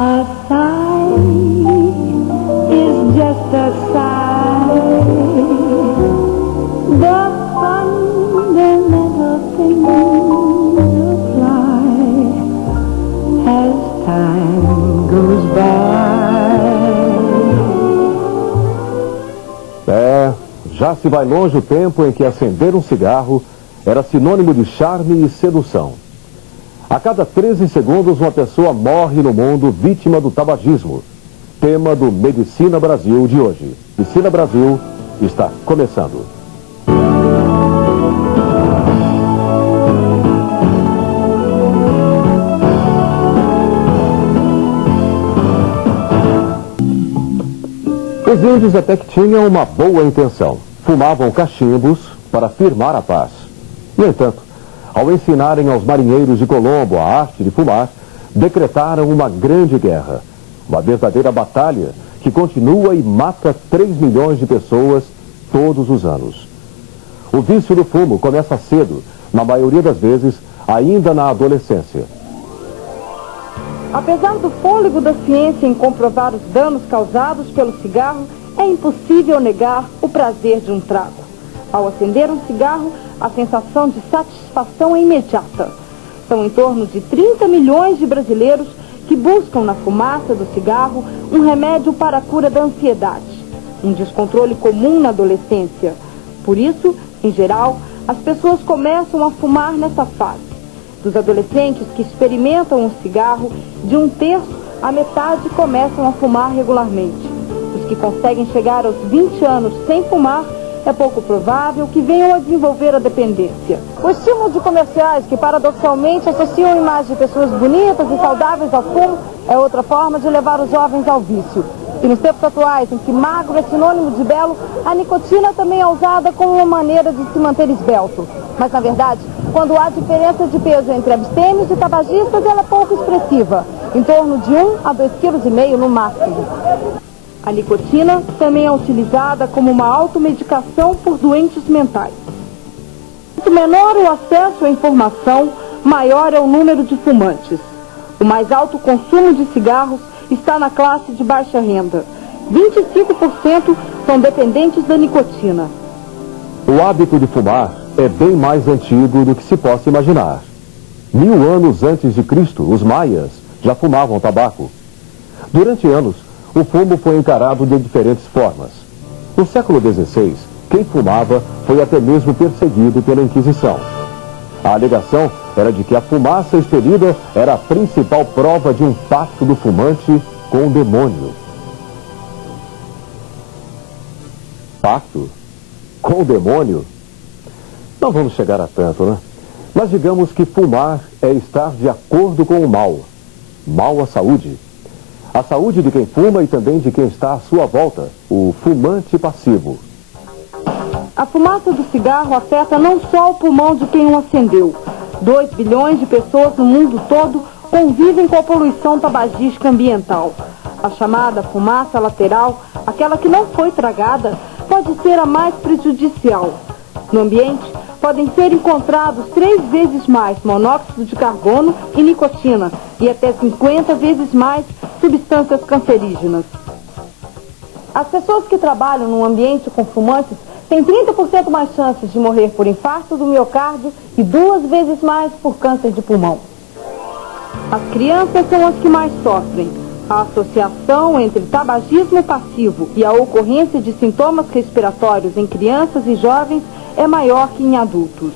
A sigh is just a sigh. The fundamental thing apply as time goes by. Já se vai longe o tempo em que acender um cigarro era sinônimo de charme e sedução. A cada 13 segundos, uma pessoa morre no mundo vítima do tabagismo. Tema do Medicina Brasil de hoje. Medicina Brasil está começando. Os índios até que tinham uma boa intenção. Fumavam cachimbos para firmar a paz. No entanto, ao ensinarem aos marinheiros de Colombo a arte de fumar, decretaram uma grande guerra. Uma verdadeira batalha que continua e mata 3 milhões de pessoas todos os anos. O vício do fumo começa cedo, na maioria das vezes, ainda na adolescência. Apesar do fôlego da ciência em comprovar os danos causados pelo cigarro, é impossível negar o prazer de um trago. Ao acender um cigarro, a sensação de satisfação é imediata. São em torno de 30 milhões de brasileiros que buscam na fumaça do cigarro um remédio para a cura da ansiedade, um descontrole comum na adolescência. Por isso, em geral, as pessoas começam a fumar nessa fase. Dos adolescentes que experimentam um cigarro, de 1/3 a metade começam a fumar regularmente. Os que conseguem chegar aos 20 anos sem fumar, é pouco provável que venham a desenvolver a dependência. O estímulo de comerciais que paradoxalmente associam a imagem de pessoas bonitas e saudáveis ao fumo é outra forma de levar os jovens ao vício. E nos tempos atuais, em que magro é sinônimo de belo, a nicotina também é usada como uma maneira de se manter esbelto. Mas, na verdade, quando há diferença de peso entre abstêmios e tabagistas, ela é pouco expressiva, em torno de 1 a 2,5 kg no máximo. A nicotina também é utilizada como uma automedicação por doentes mentais. Quanto menor o acesso à informação, maior é o número de fumantes. O mais alto consumo de cigarros está na classe de baixa renda. 25% são dependentes da nicotina. O hábito de fumar é bem mais antigo do que se possa imaginar. 1000 anos antes de Cristo, os maias já fumavam tabaco. Durante anos, o fumo foi encarado de diferentes formas. No século XVI, quem fumava foi até mesmo perseguido pela Inquisição. A alegação era de que a fumaça expelida era a principal prova de um pacto do fumante com o demônio. Pacto? Com o demônio? Não vamos chegar a tanto, né? Mas digamos que fumar é estar de acordo com o mal. Mal à saúde. A saúde de quem fuma e também de quem está à sua volta, o fumante passivo. A fumaça do cigarro afeta não só o pulmão de quem o acendeu. 2 bilhões de pessoas no mundo todo convivem com a poluição tabagística ambiental. A chamada fumaça lateral, aquela que não foi tragada, pode ser a mais prejudicial. No ambiente, podem ser encontrados 3 vezes mais monóxido de carbono e nicotina e até 50 vezes mais substâncias cancerígenas. As pessoas que trabalham num ambiente com fumantes têm 30% mais chances de morrer por infarto do miocárdio e 2 vezes mais por câncer de pulmão. As crianças são as que mais sofrem. A associação entre tabagismo passivo e a ocorrência de sintomas respiratórios em crianças e jovens é maior que em adultos.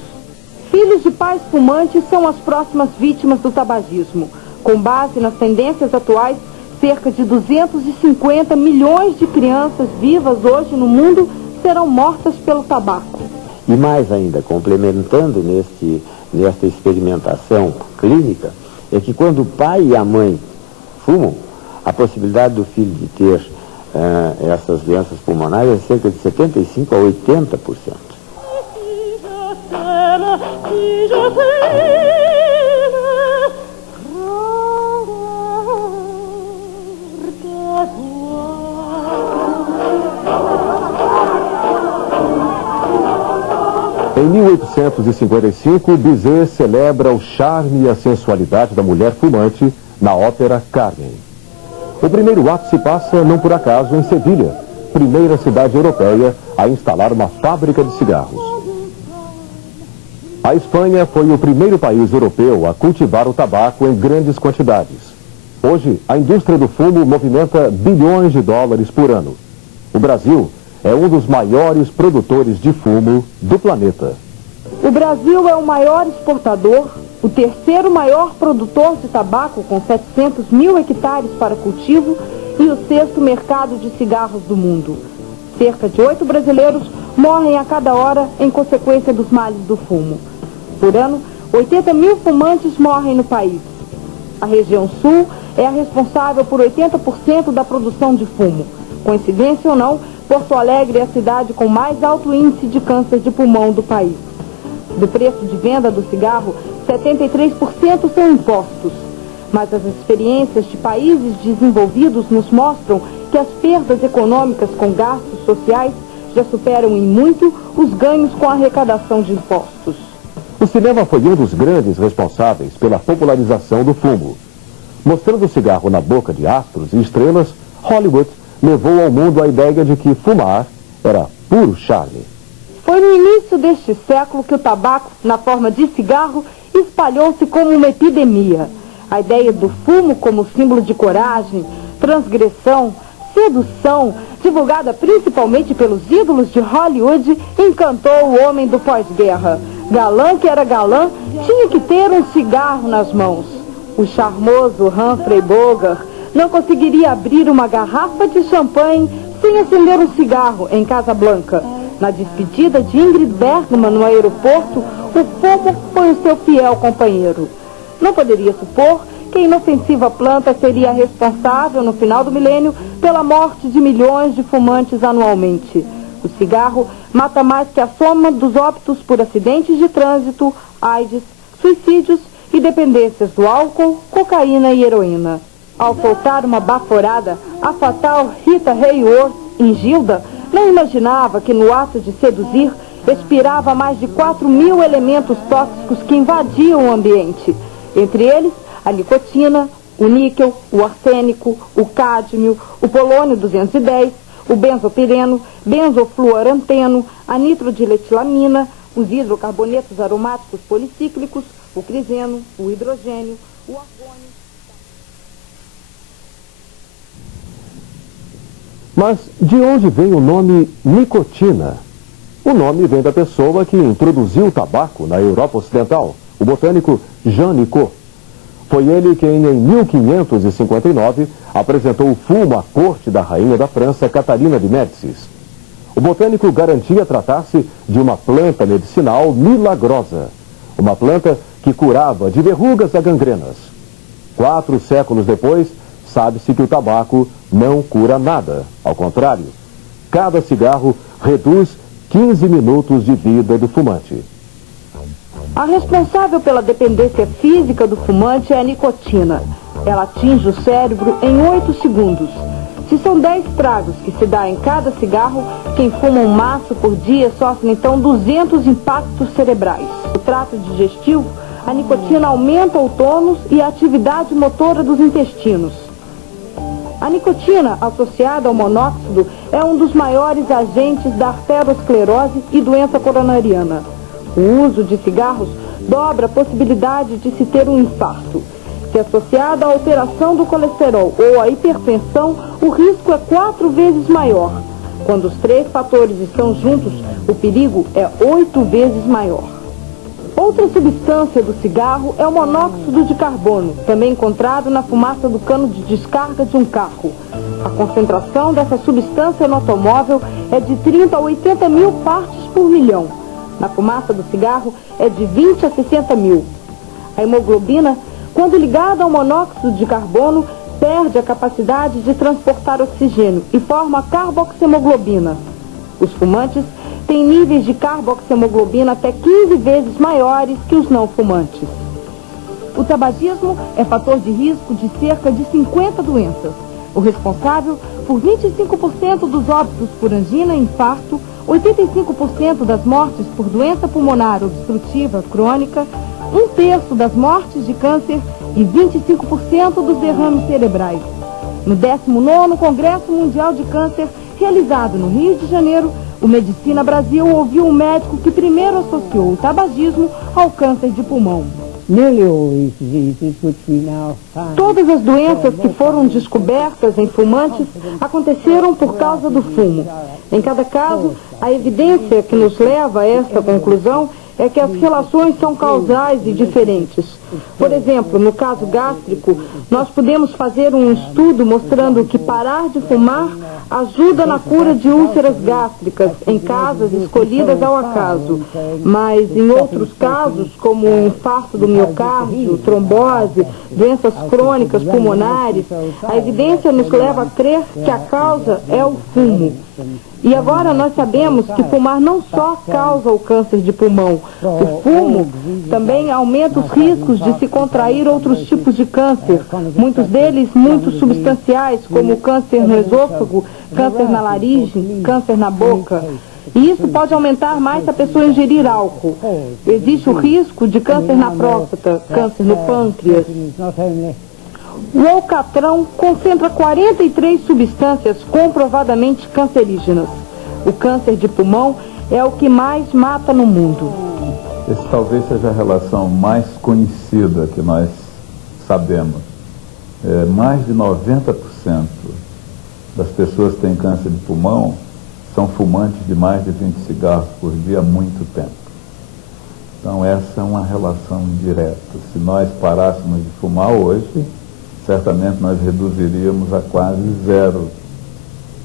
Filhos de pais fumantes são as próximas vítimas do tabagismo. Com base nas tendências atuais, cerca de 250 milhões de crianças vivas hoje no mundo serão mortas pelo tabaco. E mais ainda, complementando nesta experimentação clínica, é que quando o pai e a mãe fumam, a possibilidade do filho de ter essas doenças pulmonares é cerca de 75% a 80%. Em 1855, Bizet celebra o charme e a sensualidade da mulher fumante na ópera Carmen. O primeiro ato se passa, não por acaso, em Sevilha, primeira cidade europeia a instalar uma fábrica de cigarros. A Espanha foi o primeiro país europeu a cultivar o tabaco em grandes quantidades. Hoje, a indústria do fumo movimenta bilhões de dólares por ano. O Brasil é um dos maiores produtores de fumo do planeta. O Brasil é o maior exportador, o terceiro maior produtor de tabaco, com 700 mil hectares para cultivo, e o sexto mercado de cigarros do mundo. Cerca de 8 brasileiros morrem a cada hora em consequência dos males do fumo. Por ano, 80 mil fumantes morrem no país. A região sul é a responsável por 80% da produção de fumo. Coincidência ou não, Porto Alegre é a cidade com mais alto índice de câncer de pulmão do país. Do preço de venda do cigarro, 73% são impostos. Mas as experiências de países desenvolvidos nos mostram que as perdas econômicas com gastos sociais já superam em muito os ganhos com a arrecadação de impostos. O cinema foi um dos grandes responsáveis pela popularização do fumo. Mostrando o cigarro na boca de astros e estrelas, Hollywood levou ao mundo a ideia de que fumar era puro charme. Foi no início deste século que o tabaco, na forma de cigarro, espalhou-se como uma epidemia. A ideia do fumo como símbolo de coragem, transgressão, sedução, divulgada principalmente pelos ídolos de Hollywood, encantou o homem do pós-guerra. Galã que era galã, tinha que ter um cigarro nas mãos. O charmoso Humphrey Bogart não conseguiria abrir uma garrafa de champanhe sem acender um cigarro em Casablanca. Na despedida de Ingrid Bergman no aeroporto, o fumo foi o seu fiel companheiro. Não poderia supor que a inofensiva planta seria responsável, no final do milênio, pela morte de milhões de fumantes anualmente. O cigarro mata mais que a soma dos óbitos por acidentes de trânsito, AIDS, suicídios e dependências do álcool, cocaína e heroína. Ao soltar uma baforada, a fatal Rita Hayworth, em Gilda, não imaginava que no ato de seduzir expirava mais de 4.000 elementos tóxicos que invadiam o ambiente. Entre eles, a nicotina, o níquel, o arsênico, o cádmio, o polônio 210, o benzopireno, benzofluoranteno, a nitrodiletilamina, os hidrocarbonetos aromáticos policíclicos, o criseno, o hidrogênio, o argônio. Mas de onde vem o nome nicotina? O nome vem da pessoa que introduziu o tabaco na Europa Ocidental, o botânico Jean Nicot. Foi ele quem, em 1559, apresentou o fumo à corte da rainha da França, Catarina de Médicis. O botânico garantia tratar-se de uma planta medicinal milagrosa, uma planta que curava de verrugas a gangrenas. 4 séculos depois, sabe-se que o tabaco não cura nada. Ao contrário, cada cigarro reduz 15 minutos de vida do fumante. A responsável pela dependência física do fumante é a nicotina. Ela atinge o cérebro em 8 segundos. Se são 10 tragos que se dá em cada cigarro, quem fuma um maço por dia sofre então 200 impactos cerebrais. No trato digestivo, a nicotina aumenta o tônus e a atividade motora dos intestinos. A nicotina, associada ao monóxido, é um dos maiores agentes da arteriosclerose e doença coronariana. O uso de cigarros dobra a possibilidade de se ter um infarto. Se associada à alteração do colesterol ou à hipertensão, o risco é 4 vezes maior. Quando os 3 fatores estão juntos, o perigo é 8 vezes maior. Outra substância do cigarro é o monóxido de carbono, também encontrado na fumaça do cano de descarga de um carro. A concentração dessa substância no automóvel é de 30 a 80 mil partes por milhão. Na fumaça do cigarro é de 20 a 60 mil. A hemoglobina, quando ligada ao monóxido de carbono, perde a capacidade de transportar oxigênio e forma a carboxiemoglobina. Os fumantes têm níveis de carboxiemoglobina até 15 vezes maiores que os não fumantes. O tabagismo é fator de risco de cerca de 50 doenças. O responsável por 25% dos óbitos por angina e infarto, 85% das mortes por doença pulmonar obstrutiva crônica, 1/3 das mortes de câncer e 25% dos derrames cerebrais. No 19º Congresso Mundial de Câncer, realizado no Rio de Janeiro, o Medicina Brasil ouviu um médico que primeiro associou o tabagismo ao câncer de pulmão. Nearly all these diseases which we now find. Todas as doenças que foram descobertas em fumantes aconteceram por causa do fumo. Em cada caso, a evidência que nos leva a esta conclusão é que as relações são causais e diferentes. Por exemplo, no caso gástrico, nós podemos fazer um estudo mostrando que parar de fumar ajuda na cura de úlceras gástricas em casas escolhidas ao acaso. Mas em outros casos, como o infarto do miocárdio, trombose, doenças crônicas pulmonares, a evidência nos leva a crer que a causa é o fumo. E agora nós sabemos que fumar não só causa o câncer de pulmão. O fumo também aumenta os riscos de se contrair outros tipos de câncer, muitos deles muito substanciais, como câncer no esôfago, câncer na laringe, câncer na boca. E isso pode aumentar mais se a pessoa ingerir álcool. Existe o risco de câncer na próstata, câncer no pâncreas. O alcatrão concentra 43 substâncias comprovadamente cancerígenas. O câncer de pulmão é o que mais mata no mundo. Essa talvez seja a relação mais conhecida que nós sabemos. Mais de 90% das pessoas que têm câncer de pulmão são fumantes de mais de 20 cigarros por dia há muito tempo. Então essa é uma relação direta. Se nós parássemos de fumar hoje, certamente nós reduziríamos a quase zero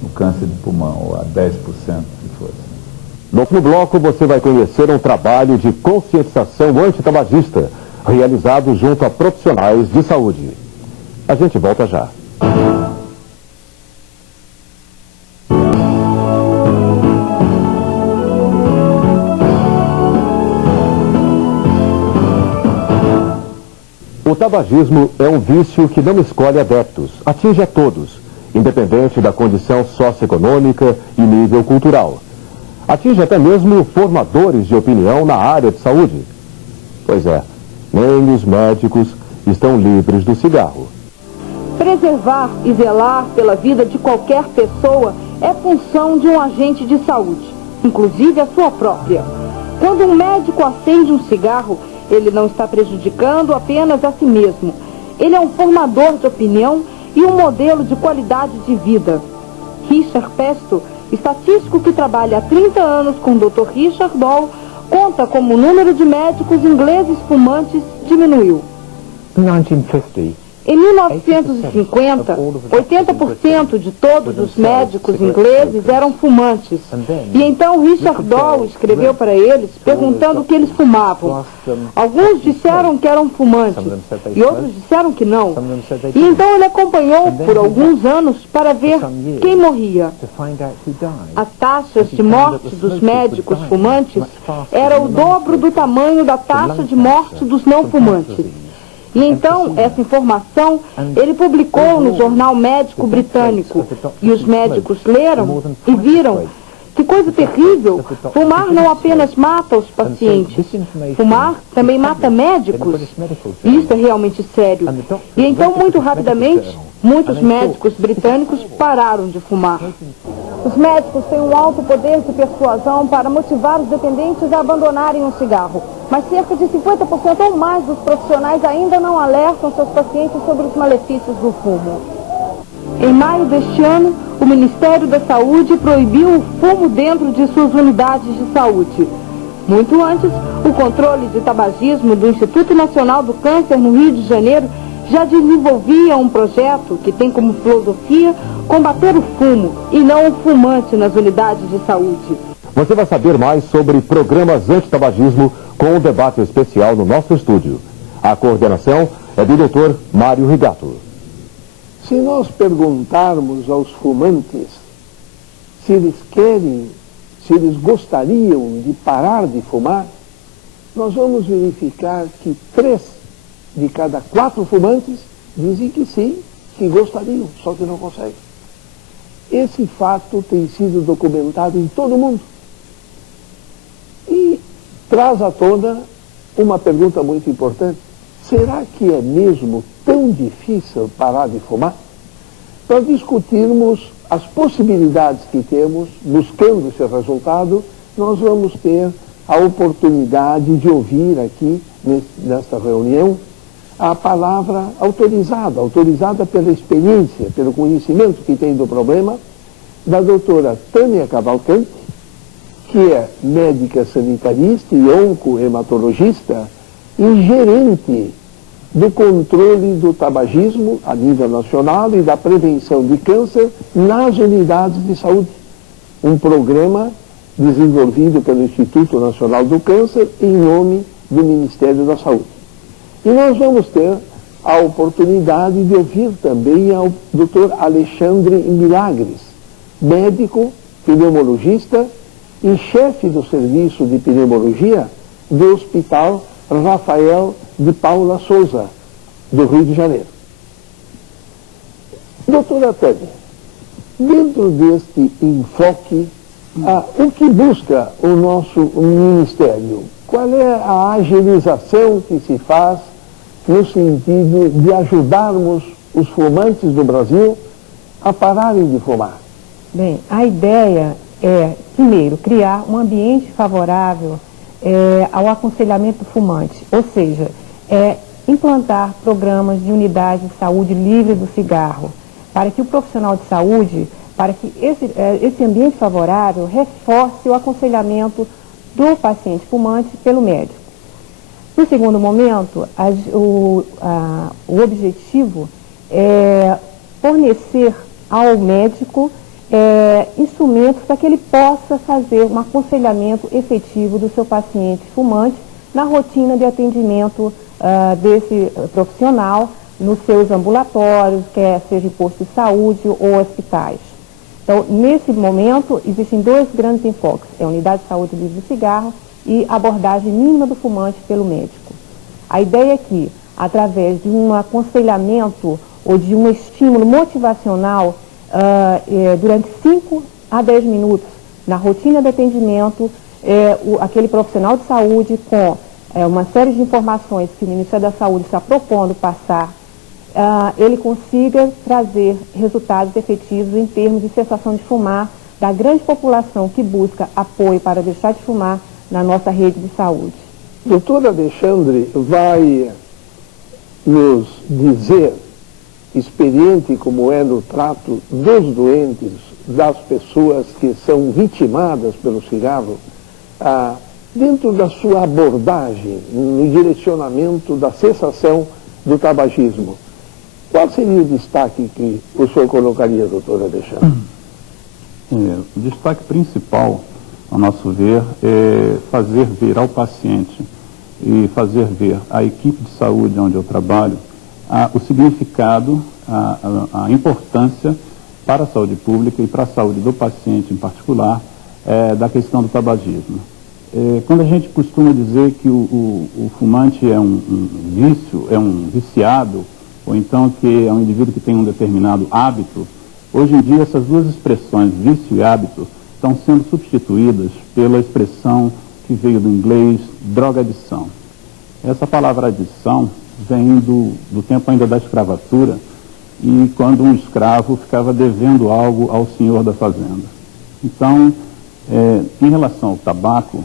o câncer de pulmão, ou a 10% se fosse. No último bloco você vai conhecer um trabalho de conscientização antitabagista realizado junto a profissionais de saúde. A gente volta já. O tabagismo é um vício que não escolhe adeptos, atinge a todos, independente da condição socioeconômica e nível cultural. Atinge até mesmo formadores de opinião na área de saúde. Pois é, nem os médicos estão livres do cigarro. Preservar e zelar pela vida de qualquer pessoa é função de um agente de saúde, inclusive a sua própria. Quando um médico acende um cigarro, ele não está prejudicando apenas a si mesmo. Ele é um formador de opinião e um modelo de qualidade de vida. Richard Pesto, estatístico que trabalha há 30 anos com o Dr. Richard Doll, conta como o número de médicos ingleses fumantes diminuiu. In 1950, Em 1950, 80% de todos os médicos ingleses eram fumantes. E então Richard Doll escreveu para eles perguntando o que eles fumavam. Alguns disseram que eram fumantes e outros disseram que não. E então ele acompanhou por alguns anos para ver quem morria. As taxas de morte dos médicos fumantes era o dobro do tamanho da taxa de morte dos não fumantes. E então, essa informação, ele publicou no Jornal Médico Britânico. E os médicos leram e viram. Que coisa terrível! Fumar não apenas mata os pacientes. Fumar também mata médicos. Isso é realmente sério. E então, muito rapidamente, muitos médicos britânicos pararam de fumar. Os médicos têm um alto poder de persuasão para motivar os dependentes a abandonarem o cigarro. Mas cerca de 50% ou mais dos profissionais ainda não alertam seus pacientes sobre os malefícios do fumo. Em maio deste ano, o Ministério da Saúde proibiu o fumo dentro de suas unidades de saúde. Muito antes, o controle de tabagismo do Instituto Nacional do Câncer no Rio de Janeiro já desenvolvia um projeto que tem como filosofia combater o fumo e não o fumante nas unidades de saúde. Você vai saber mais sobre programas antitabagismo com um debate especial no nosso estúdio. A coordenação é do Dr. Mário Rigato. Se nós perguntarmos aos fumantes se eles querem, se eles gostariam de parar de fumar, nós vamos verificar que 3 de cada 4 fumantes dizem que sim, que gostariam, só que não conseguem. Esse fato tem sido documentado em todo o mundo. E traz à tona uma pergunta muito importante. Será que é mesmo tão difícil parar de fumar? para discutirmos as possibilidades que temos, buscando esse resultado. Nós vamos ter a oportunidade de ouvir aqui, nesta reunião, a palavra autorizada pela experiência, pelo conhecimento que tem do problema, da doutora Tânia Cavalcante, que é médica sanitarista e oncohematologista e gerente do controle do tabagismo a nível nacional e da prevenção de câncer nas unidades de saúde. Um programa desenvolvido pelo Instituto Nacional do Câncer em nome do Ministério da Saúde. E nós vamos ter a oportunidade de ouvir também ao Dr. Alexandre Milagres, médico, pneumologista e chefe do serviço de pneumologia do Hospital Rafael de Paula Souza, do Rio de Janeiro. Doutora Tânia, dentro deste enfoque, o que busca o nosso Ministério? Qual é a agilização que se faz no sentido de ajudarmos os fumantes do Brasil a pararem de fumar? Bem, a ideia é, primeiro, criar um ambiente favorável ao aconselhamento do fumante, ou seja, implantar programas de unidades de saúde livre do cigarro, para que o profissional de saúde, para que esse ambiente favorável reforce o aconselhamento do paciente fumante pelo médico. No segundo momento, o objetivo é fornecer ao médico instrumentos para que ele possa fazer um aconselhamento efetivo do seu paciente fumante na rotina de atendimento desse profissional nos seus ambulatórios, quer seja posto de saúde ou hospitais. Então, nesse momento, existem dois grandes enfoques, a unidade de saúde livre do cigarro e a abordagem mínima do fumante pelo médico. A ideia é que, através de um aconselhamento ou de um estímulo motivacional, durante 5 a 10 minutos, na rotina de atendimento, aquele profissional de saúde com uma série de informações que o Ministério da Saúde está propondo passar, ele consiga trazer resultados efetivos em termos de cessação de fumar da grande população que busca apoio para deixar de fumar na nossa rede de saúde. Doutor Alexandre vai nos dizer, experiente como é no trato dos doentes, das pessoas que são vitimadas pelo cigarro, dentro da sua abordagem no direcionamento da cessação do tabagismo, qual seria o destaque que o senhor colocaria, doutor Alexandre? O destaque principal, a nosso ver, é fazer ver ao paciente e fazer ver à equipe de saúde onde eu trabalho o significado, a importância para a saúde pública e para a saúde do paciente em particular da questão do tabagismo. Quando a gente costuma dizer que o fumante é um vício, é um viciado, ou então que é um indivíduo que tem um determinado hábito, hoje em dia essas duas expressões, vício e hábito, estão sendo substituídas pela expressão que veio do inglês, drogadição. Essa palavra adição vem do tempo ainda da escravatura, e quando um escravo ficava devendo algo ao senhor da fazenda. Então, em relação ao tabaco,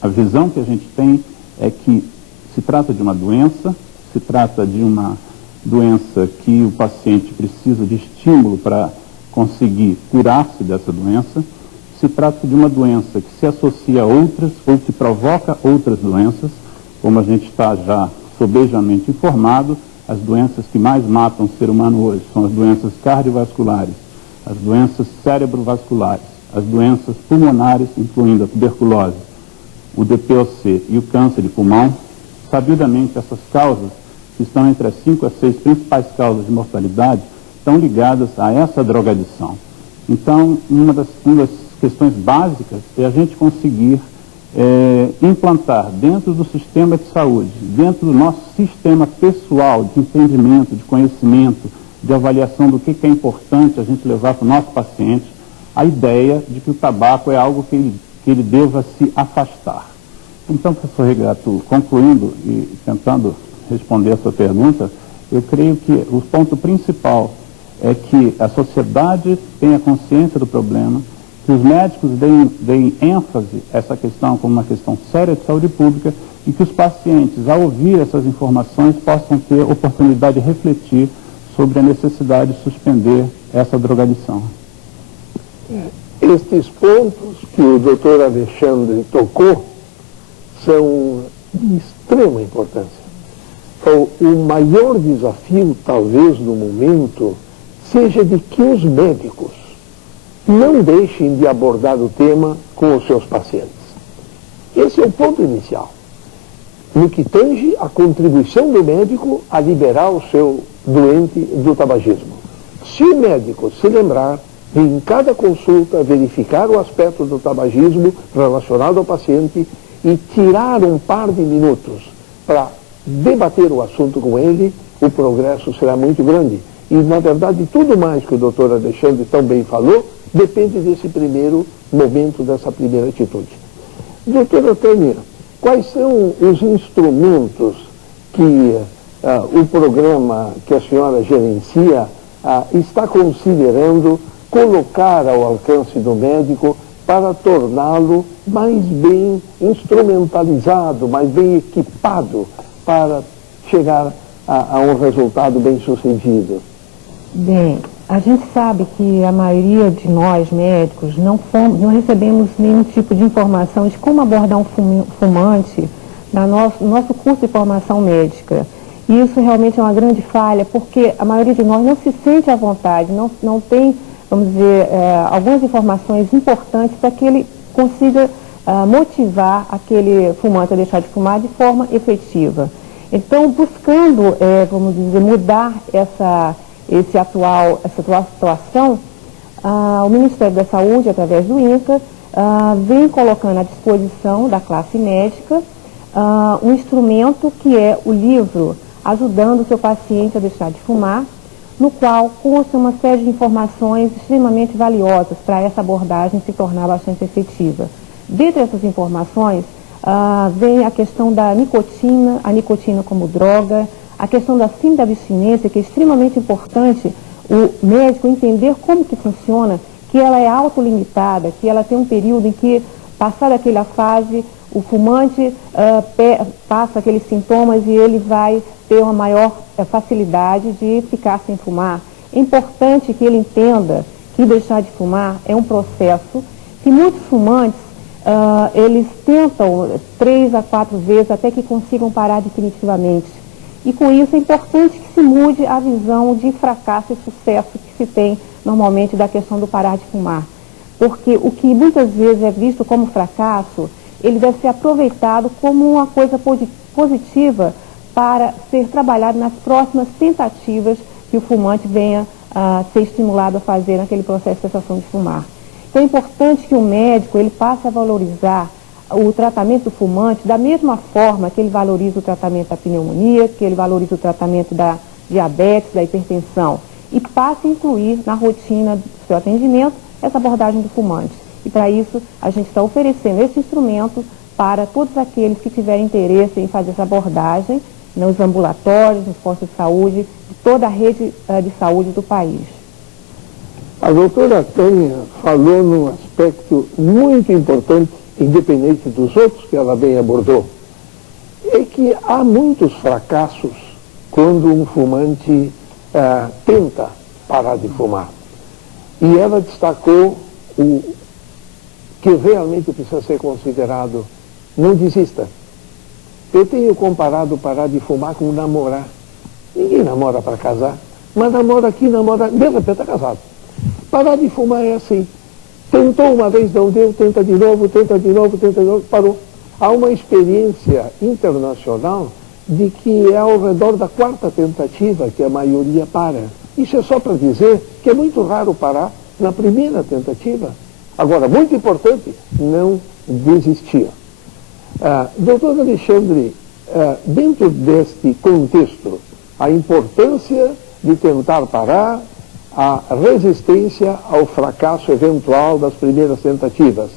a visão que a gente tem é que se trata de uma doença, se trata de uma doença que o paciente precisa de estímulo para conseguir curar-se dessa doença, se trata de uma doença que se associa a outras ou que provoca outras doenças, como a gente está já sobejamente informado, as doenças que mais matam o ser humano hoje são as doenças cardiovasculares, as doenças cerebrovasculares, as doenças pulmonares, incluindo a tuberculose, o DPOC e o câncer de pulmão. Sabidamente, essas causas, que estão entre as 5 a 6 principais causas de mortalidade, estão ligadas a essa drogadição. Então, uma das questões básicas é a gente conseguir implantar dentro do sistema de saúde, dentro do nosso sistema pessoal de entendimento, de conhecimento, de avaliação do que é importante a gente levar para o nosso paciente, a ideia de que o tabaco é algo que ele deva se afastar. Então, professor Regato, concluindo e tentando responder a sua pergunta, eu creio que o ponto principal é que a sociedade tenha consciência do problema, que os médicos deem ênfase a essa questão como uma questão séria de saúde pública e que os pacientes, ao ouvir essas informações, possam ter oportunidade de refletir sobre a necessidade de suspender essa drogadição. Estes pontos que o doutor Alexandre tocou são de extrema importância. Então, o maior desafio, talvez, no momento, seja de que os médicos não deixem de abordar o tema com os seus pacientes. Esse é o ponto inicial, no que tange a contribuição do médico a liberar o seu doente do tabagismo. Se o médico se lembrar de, em cada consulta, verificar o aspecto do tabagismo relacionado ao paciente e tirar um par de minutos para debater o assunto com ele, o progresso será muito grande. E, na verdade, tudo mais que o doutor Alexandre tão bem falou depende desse primeiro momento, dessa primeira atitude. Doutora Tânia, quais são os instrumentos que o programa que a senhora gerencia está considerando colocar ao alcance do médico para torná-lo mais bem instrumentalizado, mais bem equipado para chegar a um resultado bem sucedido? Bem, a gente sabe que a maioria de nós, médicos, não recebemos nenhum tipo de informação de como abordar um fumante no nosso curso de formação médica. E isso realmente é uma grande falha, porque a maioria de nós não se sente à vontade, não tem, vamos dizer, algumas informações importantes para que ele consiga motivar aquele fumante a deixar de fumar de forma efetiva. Então, buscando, vamos dizer, mudar essa atual situação, o Ministério da Saúde, através do INCA, vem colocando à disposição da classe médica um instrumento que é o livro Ajudando o Seu Paciente a Deixar de Fumar, no qual consta uma série de informações extremamente valiosas para essa abordagem se tornar bastante efetiva. Dentre essas informações, vem a questão da nicotina, a nicotina como droga, a questão da síndrome da abstinência, que é extremamente importante o médico entender como que funciona, que ela é autolimitada, que ela tem um período em que, passada aquela fase, o fumante passa aqueles sintomas e ele vai ter uma maior facilidade de ficar sem fumar. É importante que ele entenda que deixar de fumar é um processo que muitos fumantes, eles tentam 3 a 4 vezes até que consigam parar definitivamente. E com isso é importante que se mude a visão de fracasso e sucesso que se tem normalmente da questão do parar de fumar. Porque o que muitas vezes é visto como fracasso, ele deve ser aproveitado como uma coisa positiva para ser trabalhado nas próximas tentativas que o fumante venha a ser estimulado a fazer naquele processo de cessação de fumar. Então é importante que o médico ele passe a valorizar o tratamento do fumante da mesma forma que ele valoriza o tratamento da pneumonia, que ele valoriza o tratamento da diabetes, da hipertensão, e passe a incluir na rotina do seu atendimento essa abordagem do fumante. E para isso a gente está oferecendo esse instrumento para todos aqueles que tiverem interesse em fazer essa abordagem nos ambulatórios, nos postos de saúde, de toda a rede de saúde do país. A doutora Tânia falou num aspecto muito importante, independente dos outros que ela bem abordou, é que há muitos fracassos quando um fumante tenta parar de fumar. E ela destacou o que realmente precisa ser considerado: não desista. Eu tenho comparado parar de fumar com namorar. Ninguém namora para casar, mas namora aqui, namora, de repente está casado. Parar de fumar é assim. Tentou uma vez, não deu, tenta de novo, parou. Há uma experiência internacional de que é ao redor da 4ª tentativa que a maioria para. Isso é só para dizer que é muito raro parar na primeira tentativa. Agora, muito importante, não desistir. Doutor Alexandre, dentro deste contexto, a importância de tentar parar, a resistência ao fracasso eventual das primeiras tentativas.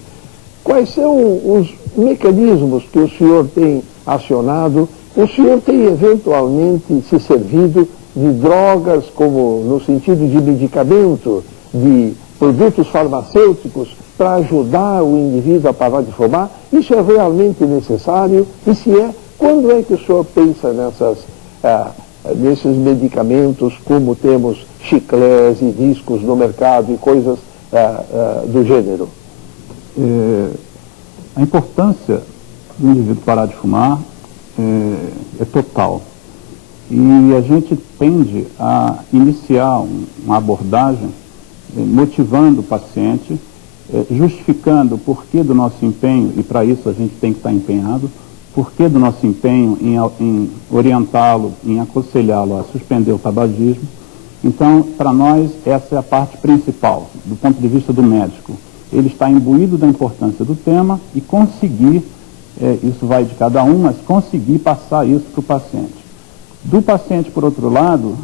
Quais são os mecanismos que o senhor tem acionado? O senhor tem eventualmente se servido de drogas, como no sentido de medicamento, de produtos farmacêuticos, para ajudar o indivíduo a parar de fumar? Isso é realmente necessário? E se é, quando é que o senhor pensa nesses medicamentos, como temos chiclés e discos no mercado e coisas do gênero? A importância do indivíduo parar de fumar é total. E a gente tende a iniciar uma abordagem motivando o paciente, justificando o porquê do nosso empenho, e para isso a gente tem que estar empenhado, porquê do nosso empenho em orientá-lo, em aconselhá-lo a suspender o tabagismo. Então, para nós, essa é a parte principal, do ponto de vista do médico. Ele está imbuído da importância do tema e conseguir, isso vai de cada um, mas conseguir passar isso para o paciente. Do paciente, por outro lado,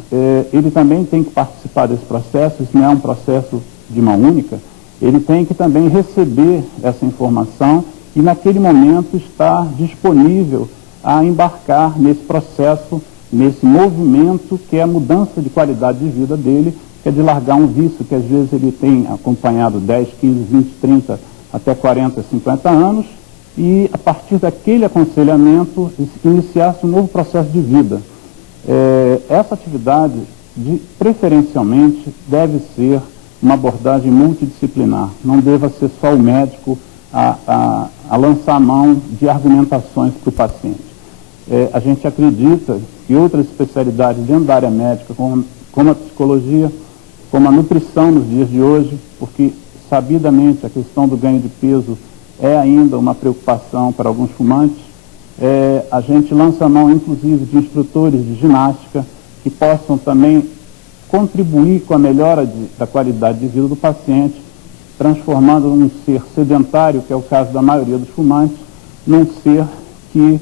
ele também tem que participar desse processo, isso não é um processo de mão única, ele tem que também receber essa informação e naquele momento estar disponível a embarcar nesse processo, nesse movimento que é a mudança de qualidade de vida dele, que é de largar um vício que às vezes ele tem acompanhado 10, 15, 20, 30, até 40, 50 anos, e a partir daquele aconselhamento iniciar-se um novo processo de vida. Essa atividade, preferencialmente, deve ser uma abordagem multidisciplinar, não deva ser só o médico a lançar a mão de argumentações para o paciente. A gente acredita que outras especialidades dentro da área médica, como a psicologia, como a nutrição nos dias de hoje, porque sabidamente a questão do ganho de peso é ainda uma preocupação para alguns fumantes, a gente lança a mão inclusive de instrutores de ginástica que possam também contribuir com a melhora da qualidade de vida do paciente, transformando um ser sedentário, que é o caso da maioria dos fumantes, num ser que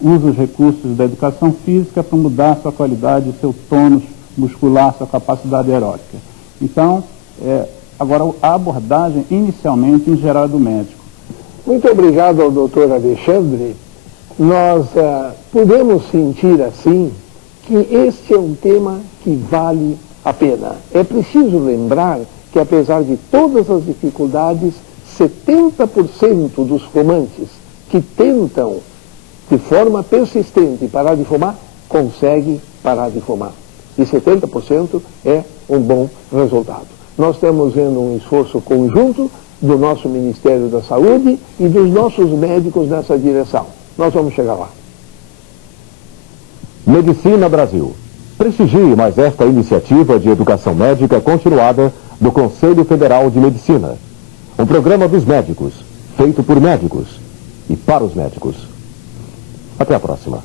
usa os recursos da educação física para mudar sua qualidade, seu tônus muscular, sua capacidade aeróbica. Então, agora a abordagem inicialmente em geral é do médico. Muito obrigado ao doutor Alexandre. Nós podemos sentir assim que este é um tema que vale a pena. É preciso lembrar que, apesar de todas as dificuldades, 70% dos fumantes que tentam de forma persistente parar de fumar, conseguem parar de fumar. E 70% é um bom resultado. Nós estamos vendo um esforço conjunto do nosso Ministério da Saúde e dos nossos médicos nessa direção. Nós vamos chegar lá. Medicina Brasil. Prestigie mais esta iniciativa de educação médica continuada do Conselho Federal de Medicina. Um programa dos médicos, feito por médicos e para os médicos. Até a próxima.